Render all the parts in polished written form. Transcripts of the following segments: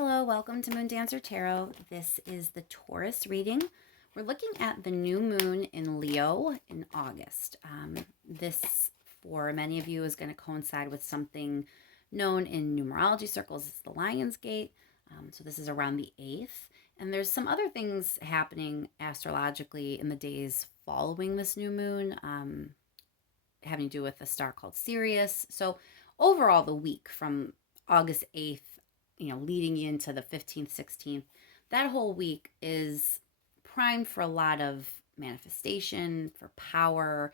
Hello, welcome to Moon Dancer Tarot. This is the Taurus reading. We're looking at the new moon in Leo in August. This, for many of you, is going to coincide with something known in numerology circles as the Lion's Gate. So this is around the 8th. And there's some other things happening astrologically in the days following this new moon, having to do with a star called Sirius. So overall, the week from August 8th, leading you into the 15th, 16th, that whole week is primed for a lot of manifestation, for power,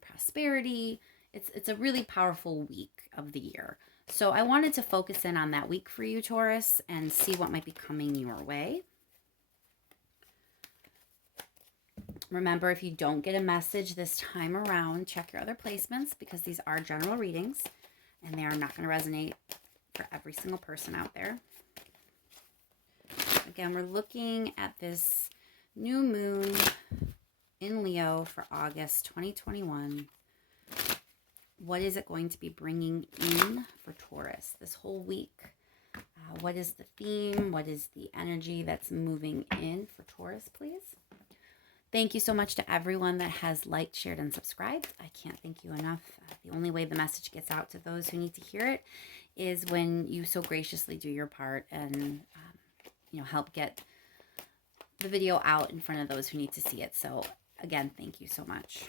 prosperity. It's a really powerful week of the year. So I wanted to focus in on that week for you, Taurus, and see what might be coming your way. Remember, if you don't get a message this time around, check your other placements because these are general readings and they are not going to resonate for every single person out there. Again, we're looking at this new moon in Leo for August 2021. What is it going to be bringing in for Taurus this whole week? What is the theme? What is the energy that's moving in for Taurus, please? Thank you so much to everyone that has liked, shared, and subscribed. I can't thank you enough. The only way the message gets out to those who need to hear it is when you so graciously do your part and help get the video out in front of those who need to see it. So again, thank you so much.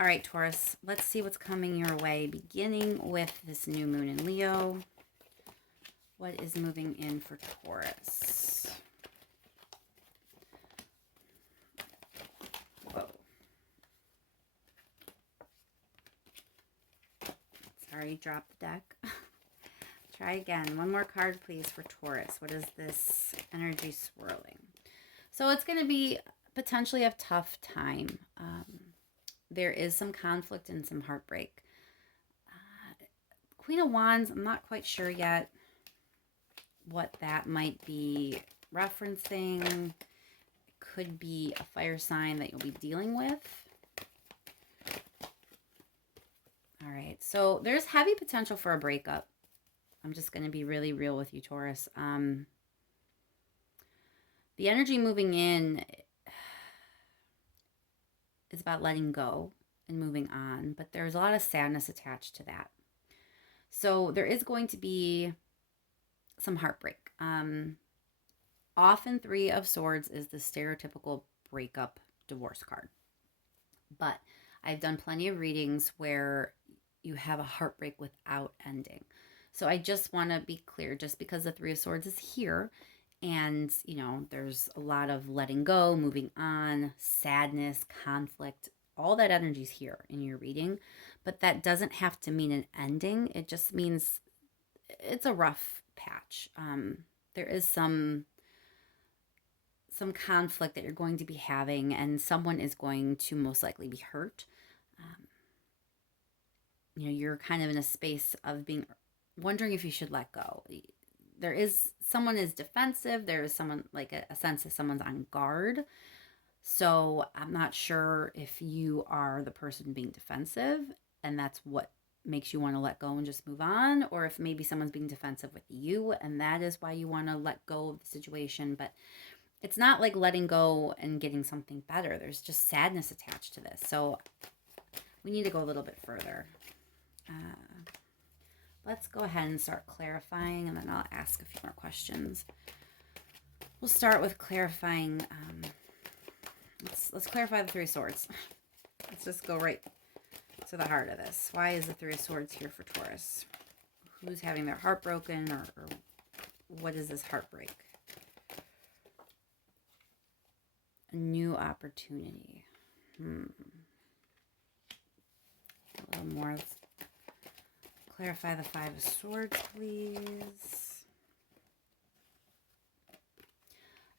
All right, Taurus, let's see what's coming your way, beginning with this new moon in Leo. What is moving in for Taurus? Whoa. Sorry, dropped the deck. Try again. One more card, please, for Taurus. What is this energy swirling? So it's going to be potentially a tough time. There is some conflict and some heartbreak. Queen of Wands, I'm not quite sure yet what that might be referencing. It could be a fire sign that you'll be dealing with. All right, so there's heavy potential for a breakup. I'm just going to be really real with you, Taurus. The energy moving in is about letting go and moving on, but there's a lot of sadness attached to that. So there is going to be some heartbreak. Often 3 of Swords is the stereotypical breakup divorce card. But I've done plenty of readings where you have a heartbreak without ending. So I just want to be clear, just because the 3 of Swords is here and, there's a lot of letting go, moving on, sadness, conflict, all that energy's here in your reading, but that doesn't have to mean an ending. It just means it's a rough patch. There is some conflict that you're going to be having, and someone is going to most likely be hurt. You're kind of in a space of wondering if you should let go. Someone is defensive. There is someone, like a sense that someone's on guard. So I'm not sure if you are the person being defensive and that's what makes you want to let go and just move on, or if maybe someone's being defensive with you and that is why you want to let go of the situation. But it's not like letting go and getting something better. There's just sadness attached to this. So we need to go a little bit further. Let's go ahead and start clarifying, and then I'll ask a few more questions. We'll start with clarifying. Let's clarify the 3 of Swords. Let's just go right to the heart of this. Why is the 3 of Swords here for Taurus? Who's having their heart broken, or what is this heartbreak? A new opportunity. A little more. Let's clarify the 5 of Swords, please.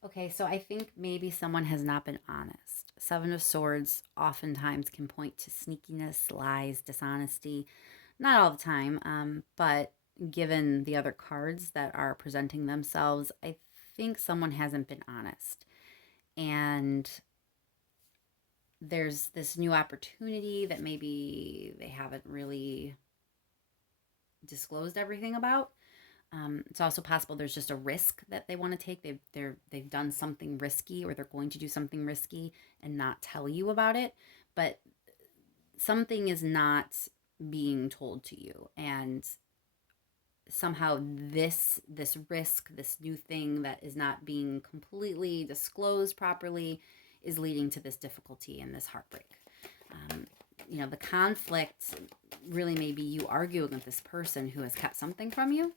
Okay, so I think maybe someone has not been honest. 7 of Swords oftentimes can point to sneakiness, lies, dishonesty. Not all the time, but given the other cards that are presenting themselves, I think someone hasn't been honest. And there's this new opportunity that maybe they haven't really disclosed everything about. It's also possible there's just a risk that they want to take. They've done something risky, or they're going to do something risky and not tell you about it. But something is not being told to you, and somehow this risk, this new thing that is not being completely disclosed properly, is leading to this difficulty and this heartbreak. The conflict really may be you arguing with this person who has kept something from you.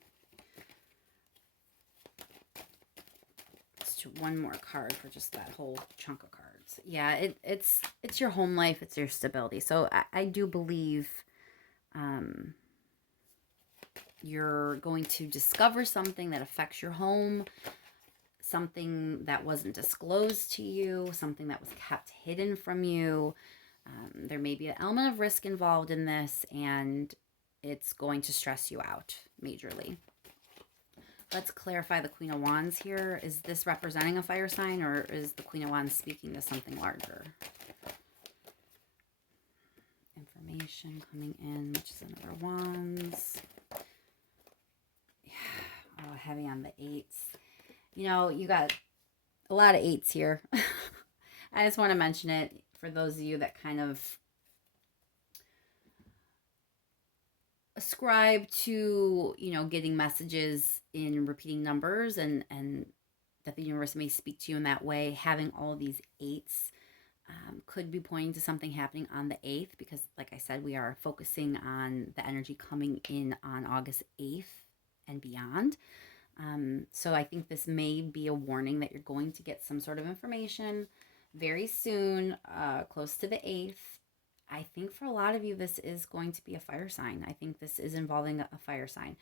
Let's do one more card for just that whole chunk of cards. Yeah, it's your home life, it's your stability. So I do believe you're going to discover something that affects your home, something that wasn't disclosed to you, something that was kept hidden from you. There may be an element of risk involved in this, and it's going to stress you out majorly. Let's clarify the Queen of Wands here. Is this representing a fire sign, or is the Queen of Wands speaking to something larger? Information coming in, which is another Wands. Yeah, oh, heavy on the eights. You got a lot of eights here. I just want to mention it for those of you that kind of ascribe to, getting messages in repeating numbers, and that the universe may speak to you in that way. Having all of these eights could be pointing to something happening on the 8th, because like I said, we are focusing on the energy coming in on August 8th and beyond. So I think this may be a warning that you're going to get some sort of information very soon, close to the 8th. I think for a lot of you, this is going to be a fire sign. I think this is involving a fire sign.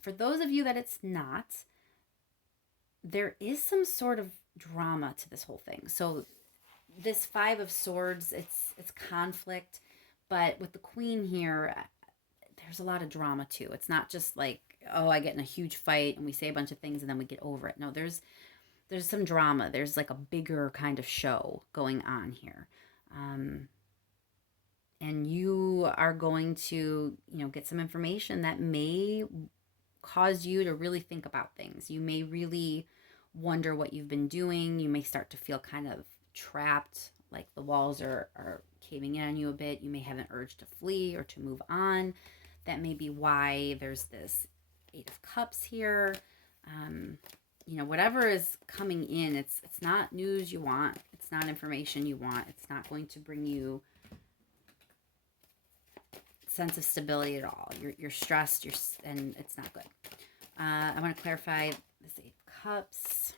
For those of you that it's not, there is some sort of drama to this whole thing. So this 5 of Swords, it's conflict, but with the Queen here, there's a lot of drama too. It's not just like, oh, I get in a huge fight and we say a bunch of things and then we get over it. No, there's some drama. There's like a bigger kind of show going on here. And you are going to, get some information that may cause you to really think about things. You may really wonder what you've been doing. You may start to feel kind of trapped, like the walls are caving in on you a bit. You may have an urge to flee or to move on. That may be why there's this 8 of Cups here. Whatever is coming in, it's not news you want. It's not information you want. It's not going to bring you sense of stability at all. You're stressed, and it's not good. I want to clarify this 8 of Cups.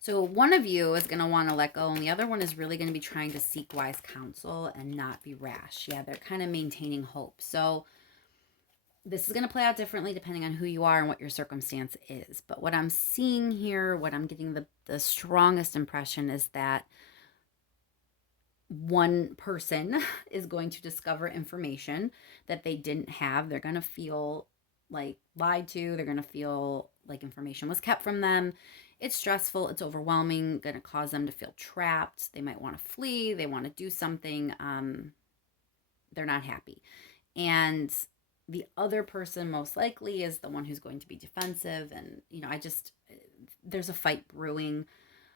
So one of you is going to want to let go, and the other one is really going to be trying to seek wise counsel and not be rash. Yeah, they're kind of maintaining hope. So this is going to play out differently depending on who you are and what your circumstance is. But what I'm seeing here, what I'm getting the strongest impression is that one person is going to discover information that they didn't have. They're going to feel like lied to. They're going to feel like information was kept from them. It's stressful. It's overwhelming. Going to cause them to feel trapped. They might want to flee. They want to do something. They're not happy. And the other person most likely is the one who's going to be defensive. And, there's a fight brewing.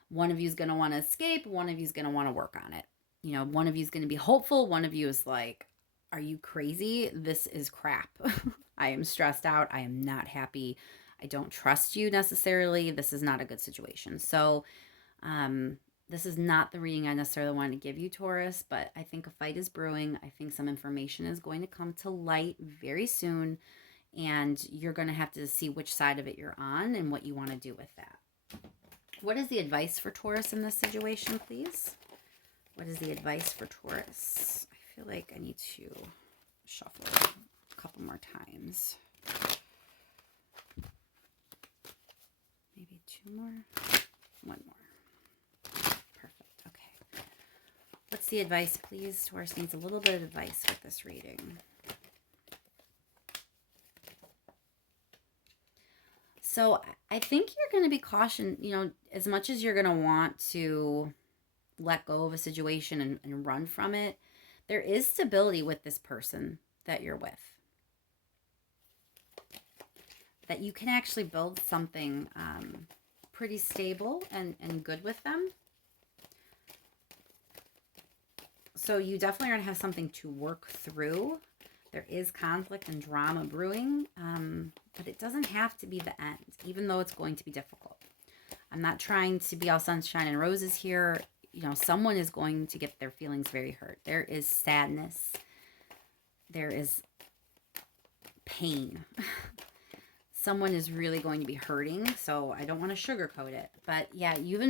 One of you is going to want to escape. One of you is going to want to work on it. One of you is going to be hopeful. One of you is like, are you crazy? This is crap. I am stressed out. I am not happy. I don't trust you necessarily. This is not a good situation. So this is not the reading I necessarily wanted to give you, Taurus, but I think a fight is brewing. I think some information is going to come to light very soon, and you're going to have to see which side of it you're on and what you want to do with that. What is the advice for Taurus in this situation, please? What is the advice for Taurus? I feel like I need to shuffle a couple more times. Maybe 2 more? 1 more. Perfect. Okay. What's the advice, please? Taurus needs a little bit of advice with this reading. So I think you're going to be cautioned, as much as you're going to want to let go of a situation and run from it, there is stability with this person that you're with. that you can actually build something pretty stable and good with them. So you definitely are going to have something to work through. There is conflict and drama brewing, but it doesn't have to be the end, even though it's going to be difficult. I'm not trying to be all sunshine and roses here. You know, someone is going to get their feelings very hurt. There is sadness. There is pain. Someone is really going to be hurting, so I don't want to sugarcoat it. But yeah, you've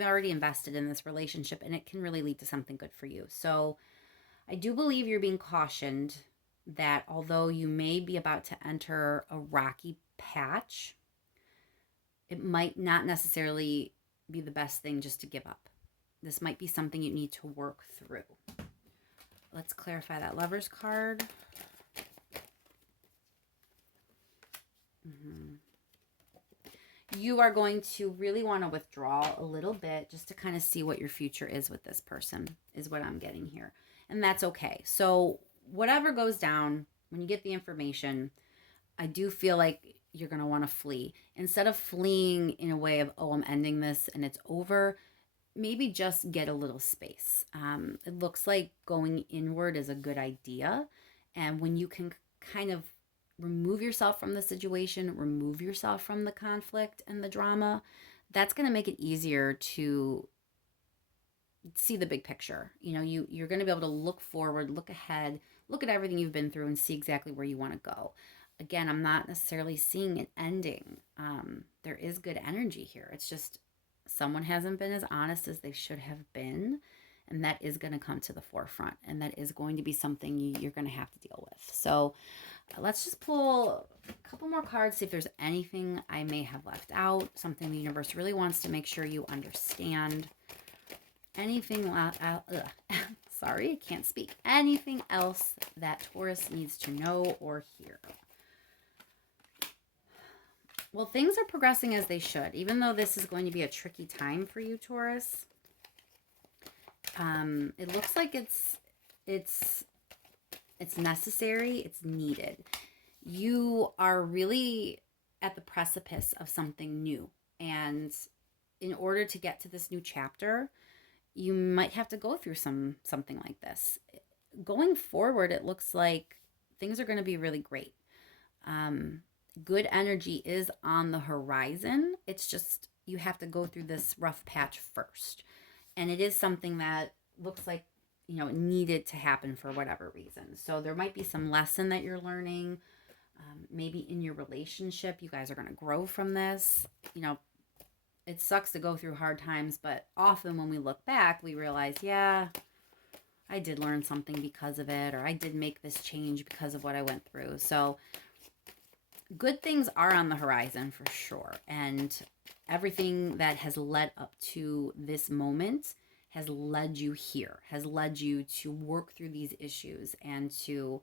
already invested in this relationship, and it can really lead to something good for you. So I do believe you're being cautioned that although you may be about to enter a rocky patch, it might not necessarily be the best thing just to give up. This might be something you need to work through. Let's clarify that Lover's card. You are going to really want to withdraw a little bit just to kind of see what your future is with this person, is what I'm getting here. And that's okay. So whatever goes down, when you get the information, I do feel like you're going to want to flee. Instead of fleeing in a way of, oh, I'm ending this and it's over, maybe just get a little space. It looks like going inward is a good idea. And when you can kind of remove yourself from the situation, remove yourself from the conflict and the drama, that's going to make it easier to see the big picture. You know, you're going to be able to look forward, look ahead, look at everything you've been through and see exactly where you want to go. Again, I'm not necessarily seeing it ending. There is good energy here. It's just someone hasn't been as honest as they should have been. And that is going to come to the forefront. And that is going to be something you're going to have to deal with. So let's just pull a couple more cards, see if there's anything I may have left out, something the universe really wants to make sure you understand. Anything sorry, I can't speak. Anything else that Taurus needs to know or hear. Well, things are progressing as they should, even though this is going to be a tricky time for you, Taurus. It looks like it's necessary, it's needed. You are really at the precipice of something new. And in order to get to this new chapter, you might have to go through something like this. Going forward, it looks like things are going to be really great. Good energy is on the horizon. It's just you have to go through this rough patch first. And it is something that looks like, you know, it needed to happen for whatever reason. So there might be some lesson that you're learning. Maybe in your relationship, you guys are going to grow from this. You know, it sucks to go through hard times, but often when we look back, we realize, yeah, I did learn something because of it, or I did make this change because of what I went through. So good things are on the horizon for sure. And everything that has led up to this moment has led you here, has led you to work through these issues and to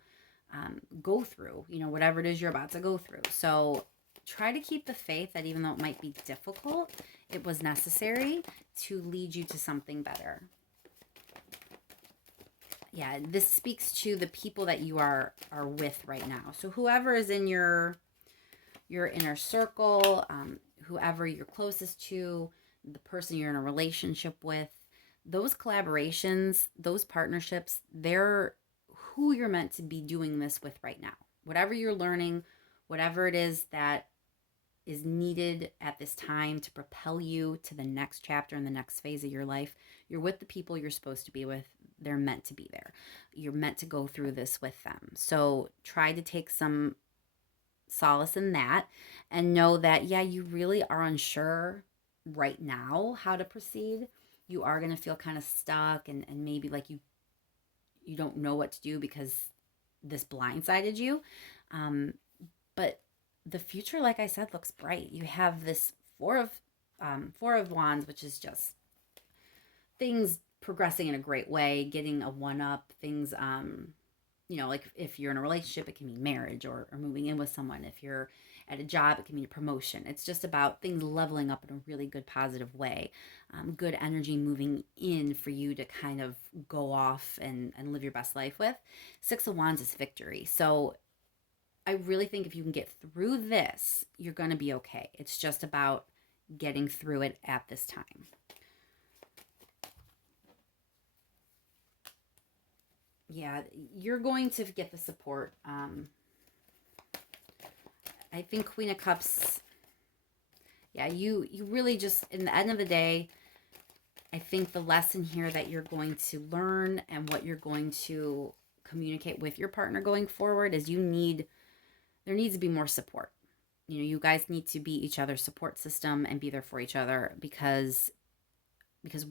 go through, you know, whatever it is you're about to go through. So try to keep the faith that even though it might be difficult, it was necessary to lead you to something better. Yeah, this speaks to the people that you are with right now. So whoever is in your inner circle, whoever you're closest to, the person you're in a relationship with, those collaborations, those partnerships, they're who you're meant to be doing this with right now. Whatever you're learning, whatever it is that is needed at this time to propel you to the next chapter and the next phase of your life, you're with the people you're supposed to be with. They're meant to be there. You're meant to go through this with them. So try to take some solace in that and know that, yeah, you really are unsure right now how to proceed. You are going to feel kind of stuck and maybe like you don't know what to do because this blindsided you. But the future, like I said, looks bright. You have this four of wands, which is just things progressing in a great way, getting a one-up, things, you know, like if you're in a relationship, it can mean marriage or moving in with someone. If you're at a job, it can mean a promotion. It's just about things leveling up in a really good, positive way. Good energy moving in for you to kind of go off and live your best life with. 6 of Wands is victory. So I really think if you can get through this, you're going to be okay. It's just about getting through it at this time. Yeah, you're going to get the support. I think Queen of Cups, yeah, you really just, in the end of the day, I think the lesson here that you're going to learn and what you're going to communicate with your partner going forward is there needs to be more support. You guys need to be each other's support system and be there for each other because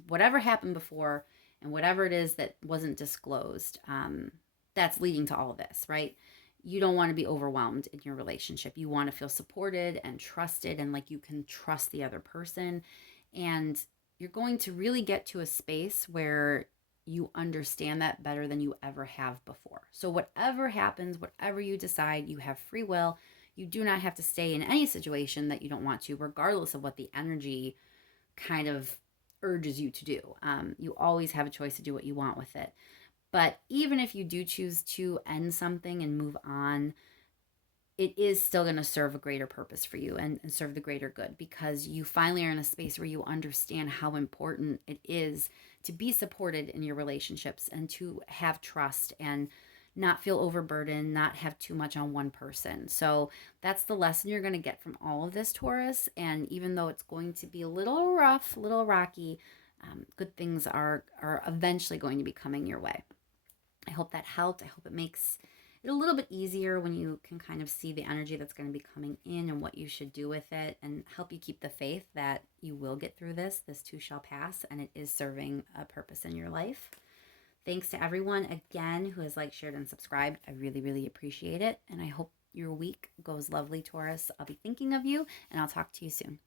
whatever happened before and whatever it is that wasn't disclosed, that's leading to all of this, right? You don't want to be overwhelmed in your relationship. You want to feel supported and trusted and like you can trust the other person. And you're going to really get to a space where you understand that better than you ever have before. So, whatever happens, whatever you decide, you have free will. You do not have to stay in any situation that you don't want to, regardless of what the energy kind of urges you to do. You always have a choice to do what you want with it. But even if you do choose to end something and move on, it is still going to serve a greater purpose for you and serve the greater good because you finally are in a space where you understand how important it is to be supported in your relationships and to have trust and not feel overburdened, not have too much on one person. So that's the lesson you're going to get from all of this, Taurus. And even though it's going to be a little rough, a little rocky, good things are eventually going to be coming your way. I hope that helped. I hope it makes it a little bit easier when you can kind of see the energy that's going to be coming in and what you should do with it and help you keep the faith that you will get through this. This too shall pass, and it is serving a purpose in your life. Thanks to everyone again who has liked, shared, and subscribed. I really, really appreciate it. And I hope your week goes lovely, Taurus. I'll be thinking of you, and I'll talk to you soon.